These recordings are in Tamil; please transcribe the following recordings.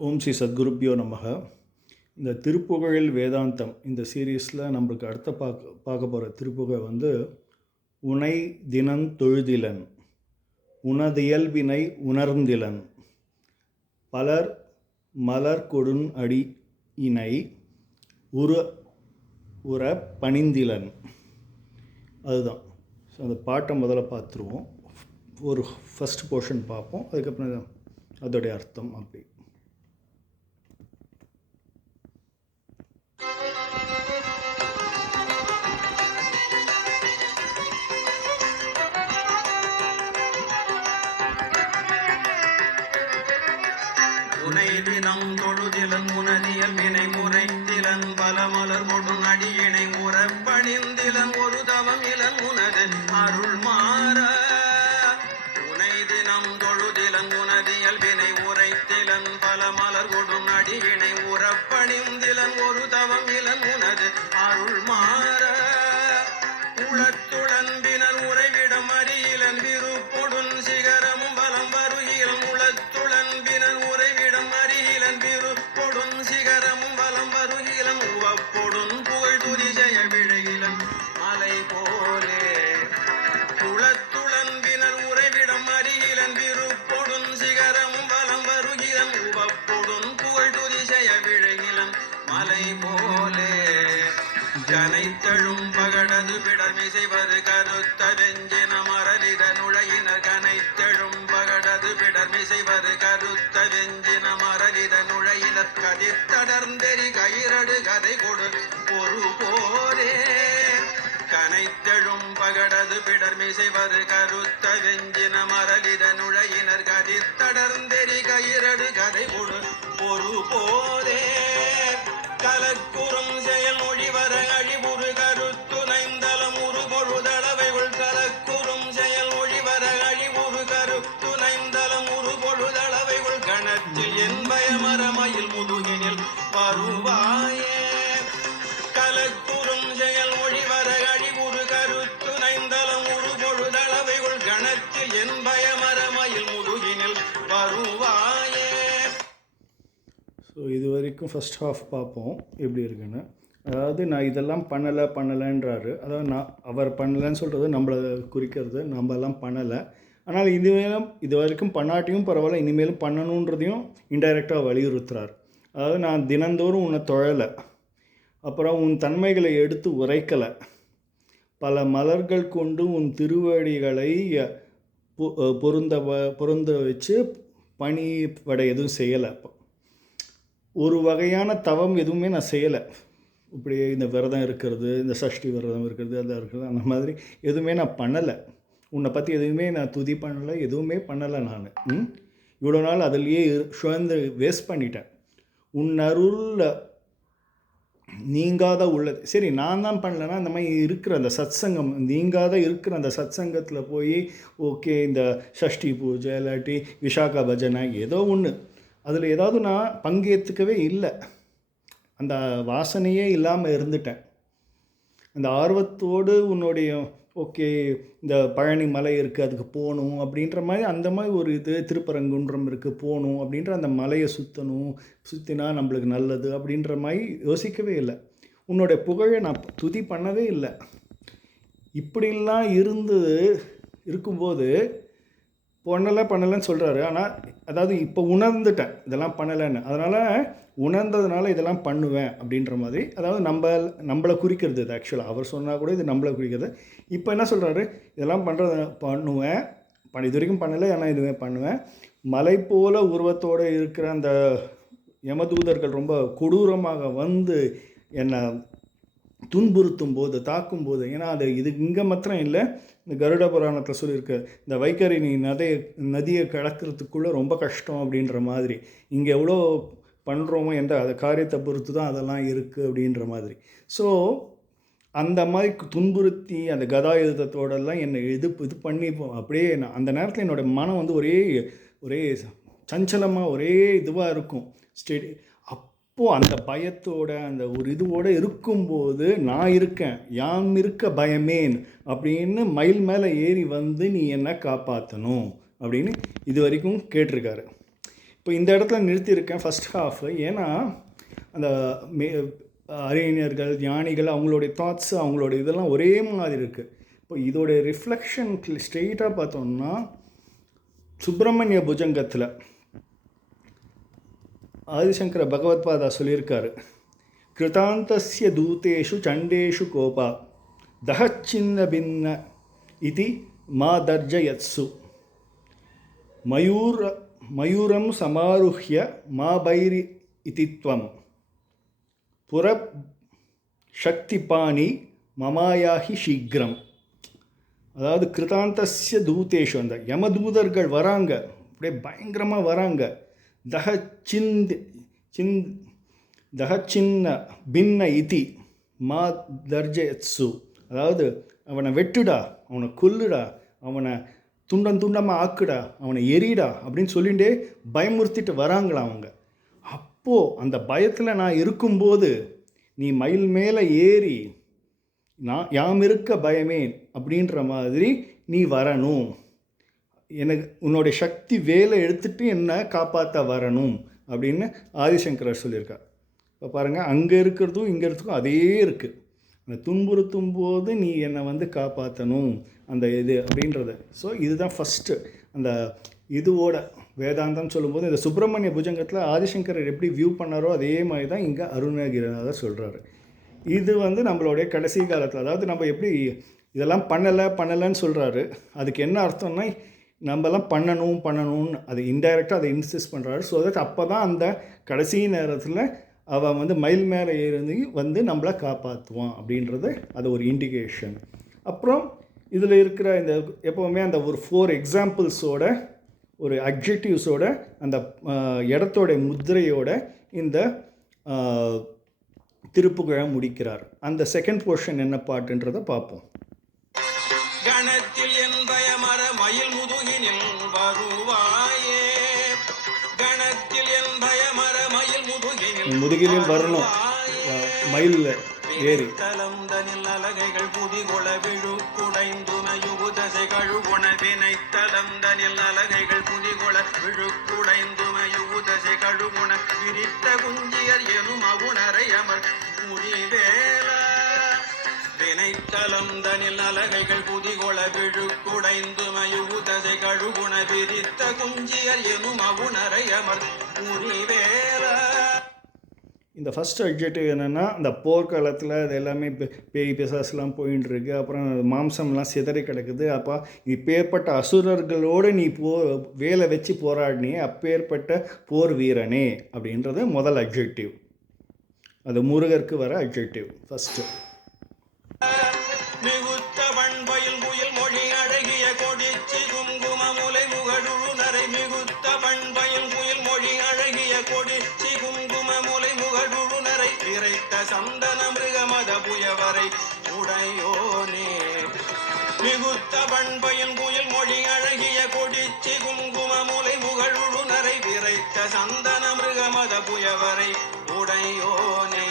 ஓம் ஸ்ரீ சத்குருப்யோ நமக. இந்த திருப்புகழில் வேதாந்தம் இந்த சீரீஸில் நம்மளுக்கு அடுத்த பார்க்க போகிற திருப்புகழ் வந்து உனை தினம் தொழுதிலன் உனதியல்பினை உணர்ந்திலன் பலர் மலர் கொடுன் அடி இணை உற பணிந்திலன். அதுதான். ஸோ அந்த பாட்டை முதல்ல பார்த்துருவோம். ஒரு ஃபஸ்ட் போர்ஷன் பார்ப்போம், அதுக்கப்புறம் அதோடைய அர்த்தம் அப்படி. உனை தினம் தொழுதிலன் உனதியல் வினை முறைத்திலன் பல மலர் கொடும் அடியினை உறப்பணிந்திலன் ஒரு தவம் இலன் உனது அருள் மாற. உனை தினம் தொழுதிலன் உனதியல் வினை உரைத்திலன் பல மலர் கொடும் அடியினை உறப்பணிந்திலன் ஒரு தவம் இலன் உனது அருள் மாற. உளத்துளன்பினர் உறைவிடம் அறியிலன் விருப்பொடுன் சிகரமும் வலம் வருகில் உளத்துளன்பினர் உறைவிடம் அறியிலன் விருப்பொடுன் சிகரமும் வலம் வருகிலன் உவப்பொடுன் புகழ் துதிசெய விழையிலன் மலை போலே. உளத்துளன்பினர் உறைவிடம் அறியிலன் விருப்பொடுன் சிகரமும் வலம் வருகிலன் உவப்பொடுன் புகழ் துதிசெய விழையிலன் மலை போலே. கனைத்தழும் பகடது பிடர்மிசைவது கருத்த வெஞ்சின மரலித நுழையினர் கனைத்தழும் பகடது பிடர்மிசைவது கருத்த வெஞ்சின மரலித நுழையினர் கதிர்த்தடர்ந்தெறி கயிரடு கதை கொடு ஒரு போரே. கனைத்தழும் பகடது பிடர்மிசைவது கருத்த வெஞ்சின மரலித நுழையினர் கதிர்த்தடர்ந்தெறி கயிரடு கதை கொடு ஒரு போரே. கலக்குறும் செயல் மொழிவர அழிவுறு கருத்துணைந்தலம் உரு பொழுதளவைகள் கலக்குறும் செயல் மொழிவர அழிவுறு கருத்துணைந்தலம் உரு பொழுதளவைகள் கணத்து என் பயமரமயில் முதுகினில் வருவாயே. கலக்குறும் செயல் மொழிவர அழிவுறு கருத்துணைந்தலம் உரு பொழுதளவைகள் கணத்து என் பயமரமயில் முதுகினில் வருவாயே. ஸோ இது வரைக்கும் ஃபஸ்ட் ஹாஃப் பார்ப்போம் எப்படி இருக்குன்னு. அதாவது நான் இதெல்லாம் பண்ணலைன்றாரு. அதாவது நான் அவர் பண்ணலைன்னு சொல்கிறது நம்மளை குறிக்கிறது, நம்மலாம் பண்ணலை. ஆனால் இது வரைக்கும் பண்ணாட்டியும் பரவாயில்ல, இனிமேலும் பண்ணணுன்றதையும் இன்டைரக்டாக வலியுறுத்துறார். அதாவது நான் தினந்தோறும் உன்னை தொழலை, அப்புறம் உன் தன்மைகளை எடுத்து உரைக்கலை, பல மலர்கள் கொண்டு உன் திருவடிகளை பொருந்த வச்சு பணிபட எதுவும் செய்யலை, ஒரு வகையான தவம் எதுவுமே நான் செய்யலை. இப்படி இந்த விரதம் இருக்கிறது, இந்த சஷ்டி விரதம் இருக்கிறது, அதான் இருக்கிறது, அந்த மாதிரி எதுவுமே நான் பண்ணலை. உன்னை பற்றி எதுவுமே நான் துதி பண்ணலை, எதுவுமே பண்ணலை. நான் இவ்வளோ நாள் அதிலேயே சுழந்து வேஸ்ட் பண்ணிட்டேன். உன் அருளில் நீங்காத உள்ளது. சரி, நான் தான் பண்ணலைன்னா இந்த மாதிரி இருக்கிற அந்த சத்சங்கம், நீங்காத இருக்கிற அந்த சத்சங்கத்தில் போய் ஓகே இந்த சஷ்டி பூஜை இல்லாட்டி விஷாகா பஜனை ஏதோ ஒன்று, அதில் ஏதாவது நான் பங்கேற்றுக்கவே இல்லை. அந்த வாசனையே இல்லாமல் இருந்துட்டேன். அந்த ஆர்வத்தோடு உன்னுடைய ஓகே இந்த பழனி மலை இருக்குது அதுக்கு போகணும் அப்படின்ற மாதிரி, அந்த மாதிரி ஒரு இது திருப்பரங்குன்றம் இருக்குது போகணும் அப்படின்ற அந்த மலையை சுற்றினா நம்மளுக்கு நல்லது அப்படின்ற மாதிரி யோசிக்கவே இல்லை. உன்னுடைய புகழை நான் துதி பண்ணவே இல்லை. இப்படிலாம் இருக்கும்போது பண்ணலைன்னு சொல்கிறாரு. ஆனால் அதாவது இப்போ உணர்ந்துட்டேன் இதெல்லாம் பண்ணலைன்னு, அதனால் உணர்ந்ததுனால இதெல்லாம் பண்ணுவேன் அப்படின்ற மாதிரி. அதாவது நம்மளை குறிக்கிறது இது. ஆக்சுவலாக அவர் சொன்னால் கூட இது நம்மளை குறிக்கிறது. இப்போ என்ன சொல்கிறாரு, இதெல்லாம் பண்ணுவேன், இது வரைக்கும் பண்ணலை, ஆனால் இதுவே பண்ணுவேன். மலை போல உருவத்தோடு இருக்கிற அந்த யமதூதர்கள் ரொம்ப கொடூரமாக வந்து என்னை துன்புறுத்தும் போது, தாக்கும்போது, ஏன்னா அது இது இங்கே மாத்திரம் இல்லை, இந்த கருட புராணத்தில் சொல்லியிருக்கு, இந்த வைக்கரிணி நதியை கடக்கிறதுக்குள்ளே ரொம்ப கஷ்டம் அப்படின்ற மாதிரி. இங்கே எவ்வளோ பண்ணுறோமோ என்ற அந்த காரியத்தை பொறுத்து தான் அதெல்லாம் இருக்குது அப்படின்ற மாதிரி. ஸோ அந்த மாதிரி துன்புறுத்தி அந்த கதாயுதத்தோடெல்லாம் என்னை இது பண்ணி அப்படியே அந்த நேரத்தில் என்னோடய மனம் வந்து ஒரே சஞ்சலமாக ஒரே இதுவாக இருக்கும். அப்போது அந்த பயத்தோட அந்த ஒரு இதுவோடு இருக்கும்போது நான் இருக்கேன், யாம் இருக்க பயமேன் அப்படின்னு மயில் மேலே ஏறி வந்து நீ என்ன காப்பாற்றணும் அப்படின்னு இது வரைக்கும் கேட்டிருக்காரு. இப்போ இந்த இடத்துல நிறுத்தியிருக்கேன் ஃபஸ்ட் ஹாஃப். ஏன்னா அந்த அறிஞர்கள் ஞானிகள் அவங்களுடைய தாட்ஸு அவங்களோட இதெல்லாம் ஒரே மாதிரி இருக்குது. இப்போ இதோடைய ரிஃப்ளெக்ஷன் ஸ்ட்ரெயிட்டாக பார்த்தோம்னா சுப்பிரமணிய புஜங்கத்தில் ஆதிசங்கர பகவத்பாதா சொல்லியிருக்காரு, கிருதாந்தஸ்ய தூதேஷு சண்டேஷு கோபா தஹச்சின்ன பின்ன இதி மா தர்ஜயத்சு மயூரம் சமாருஹ்ய மா பைரி இதித்வம் புற சக்திபாணி மமாயாஹி சீக்கிரம். அதாவது கிருதாந்தஸ்ய தூதேஷு, அந்த யமதூதர்கள் வராங்க, அப்படியே பயங்கரமாக வராங்க. தஹச்சின்ன பின்ன இதி மா தர்ஜயத்சு, அதாவது அவனை வெட்டுடா, அவனை கொல்லுடா, அவனை துண்டமாக ஆக்குடா, அவனை எரிடா அப்படின்னு சொல்லிகிட்டே பயமுறுத்திட்டு வராங்களாம் அவங்க. அப்போது அந்த பயத்தில் நான் இருக்கும்போது நீ மயில் மேலே ஏறி யாம் இருக்க பயமே அப்படின்ற மாதிரி நீ வரணும், எனக்கு உன்னுடைய சக்தி வேலை எடுத்துகிட்டு என்னை காப்பாற்ற வரணும் அப்படின்னு ஆதிசங்கரர் சொல்லியிருக்கார். இப்போ பாருங்கள், அங்கே இருக்கிறதும் இங்கே இருக்கிறதும் அதே இருக்குது. அந்த துன்புறுத்தும் போது நீ என்னை காப்பாற்றணும் அந்த இது அப்படின்றத. ஸோ இதுதான் ஃபஸ்ட்டு அந்த இதுவோட வேதாந்தம் சொல்லும்போது இந்த சுப்பிரமணிய புஜங்கத்தில் ஆதிசங்கரர் எப்படி வியூ பண்ணாரோ அதே மாதிரி தான் இங்கே அருணகிரிநாதர் சொல்கிறாரு. இது நம்மளுடைய கடைசி காலத்தில், அதாவது நம்ம எப்படி இதெல்லாம் பண்ணலைன்னு சொல்கிறாரு, அதுக்கு என்ன அர்த்தம்னா நம்மலாம் பண்ணணும்னு அது இன்டைரக்டாக அதை இன்சிஸ்ட் பண்ணுறாரு. ஸோ தட் அப்போ தான் அந்த கடைசி நேரத்தில் அவன் மயில் மேலே ஏறி நம்மளை காப்பாற்றுவான் அப்படின்றது அது ஒரு இண்டிகேஷன். அப்புறம் இதில் இருக்கிற இந்த எப்போவுமே அந்த ஒரு 4 எக்ஸாம்பிள்ஸோட ஒரு அட்ஜெக்டிவ்ஸோட அந்த இடத்தோட முத்திரையோட இந்த திருப்புகழை முடிக்கிறார். அந்த செகண்ட் போர்ஷன் என்ன பாட்டுன்றதை பார்ப்போம். கணத்தில் என் பயமர மயில் முதுகினில் வருவாயே, கணத்தில் என் பயமர மயில் முதுகினில் வரணும், மயிலில் ஏறி தலந்தனில் அலகைகள் புதிகொள விழு குடைந்துமையுகுதசை கழுகுண வினை தலந்தனில் அலகைகள் புதிகொள விழு குடைந்துமையுகுதசை கழுகுண விரித்த குஞ்சியர் எனும் அவுணரை அமர் முறிவேல வினைத்தலம் தனில் அலகைகள் புதிகொள விழு குடைந்துமையுகுதசை கழுகுண விரித்த குஞ்சியர் எனும் அவுணரை அமர் முறிவேல. இந்த ஃபஸ்ட் அப்ஜெக்டிவ் என்னென்னா, இந்த போர்க்காலத்தில் அது எல்லாமே பேய் பிசாசுலாம் போயின்னு இருக்கு, அப்புறம் மாம்சம்லாம் சிதறி கிடக்குது. அப்போ இப்பேற்பட்ட அசுரர்களோடு நீ வேலை வச்சு போராடினியே, அப்பேற்பட்ட போர் வீரனே அப்படின்றது முதல் அப்ஜெக்டிவ். அது முருகருக்கு வர அப்ஜெக்டிவ் ஃபஸ்ட்டு. மிகுத்த பண்பயில் குயில் மொழி அழகிய கொடிச்சி குங்கும முலை முகடுழு நரை மிகுத்த பண்பயில் குயில் மொழி அழகிய கொடிச்சி குங்கும முலை முகடுழு நரை விரைத்த சந்தன மிருகமத புயவரை உடையோனே. மிகுத்த பண்பயில் குயில் மொழி அழகிய கொடிச்சி குங்கும முலை முகடுழு நரை விரைத்த சந்தன மிருகமத புயவரை உடையோனே.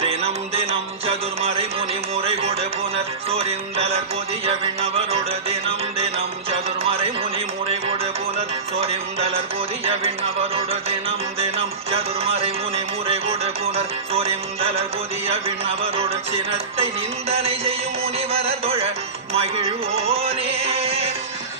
தினம் தினம் சதுர்மறை முனி முறை கொடு புனர் சொரிந்தலர் பொதிய விண்ணவரோடு தினம் தினம் சதுர்மறை முனி முறை கொடு புனர் சொரிந்தலர் பொதிய விண்ணவரோடு தினம் தினம் சதுர்மறை முனி முறை கொடு புனர் சொரிந்தலர் பொதிய விண்ணவரோடு சினத்தை நிந்தனை செய்யும் முனிவரர் தொழ மகிழ்வோனே.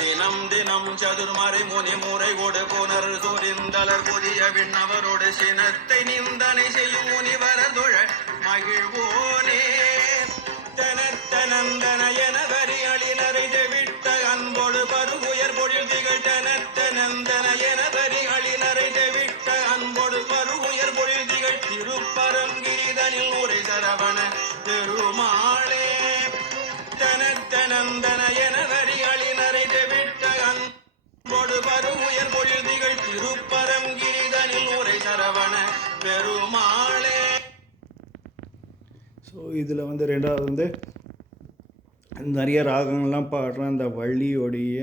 தினம் தினம் சதுர்மறை முனி முறை கொடு புனர் சொரிந்தலர் பொதிய விண்ணவரோடு சினத்தை நிந்தனை செய்யும் முனிவரர் தொழ மகிழ்வோனே. தனத்தனந்தன என வரி அழினரை விட்ட அன்போடு பருகுயர் பொழில் திகழ் தனத்தனந்தன என வரி அழினரை விட்ட அன்போடு பருகுயர் பொழில் திகழ் திருப்பரங்கிரிதனில் உரை சரவண பெருமாளே. தனத்தனந்தன என வரி அழினரை விட்ட அன்போடு பருகுயர் பொழில் திகழ் திருப்பரங்கிரிதனில் உரை சரவண பெருமாளே. ஸோ இதில் ரெண்டாவது நிறைய ராகங்கள்லாம் பாடுறேன். அந்த வள்ளியோடைய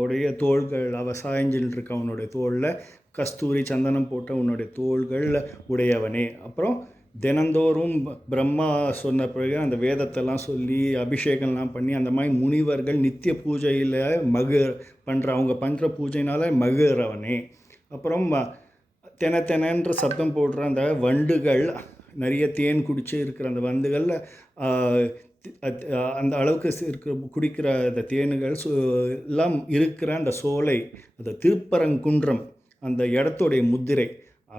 உடைய தோள்கள், அவள் சாய்ஞ்சில் இருக்க அவனுடைய தோளில் கஸ்தூரி சந்தனம் போட்ட உன்னுடைய தோள்கள் உடையவனே. அப்புறம் தினந்தோறும் பிரம்மா சொன்ன பிறகு அந்த வேதத்தெல்லாம் சொல்லி அபிஷேகம்லாம் பண்ணி அந்த மாதிரி முனிவர்கள் நித்திய பூஜையில் அவங்க பண்ணுற பூஜையினால் மகிழ்றவனே. அப்புறம் தெனன்ற சப்தம் போடுற அந்த வண்டுகள், நிறைய தேன் குடிச்சு இருக்கிற அந்த வண்டுகள் அந்த அளவுக்கு குடிக்கிற அந்த தேனுகள் எல்லாம் இருக்கிற அந்த சோலை, அந்த திருப்பரங்குன்றம், அந்த இடத்துடைய முத்திரை,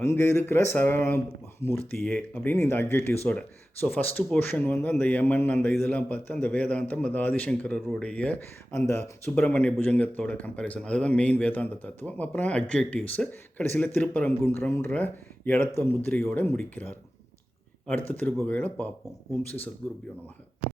அங்கே இருக்கிற சரணமூர்த்தியே அப்படின்னு இந்த அட்ஜெக்டிவ்ஸோட. ஸோ ஃபஸ்ட்டு போர்ஷன் வந்து அந்த யமன் அந்த இதெல்லாம் பார்த்து அந்த வேதாந்தம், அந்த ஆதிசங்கரருடைய அந்த சுப்பிரமணிய புஜங்கத்தோட கம்பேரிசன், அதுதான் மெயின் வேதாந்த தத்துவம். அப்புறம் அட்ஜெக்டிவ்ஸு, கடைசியில் திருப்பரங்குன்றம்ன்ற இடத்த முத்திரையோடு முடிக்கிறார். அடுத்த திருப்புகையில் பார்ப்போம். ஓம் ஸ்ரீ சத்குருபியோ நமக.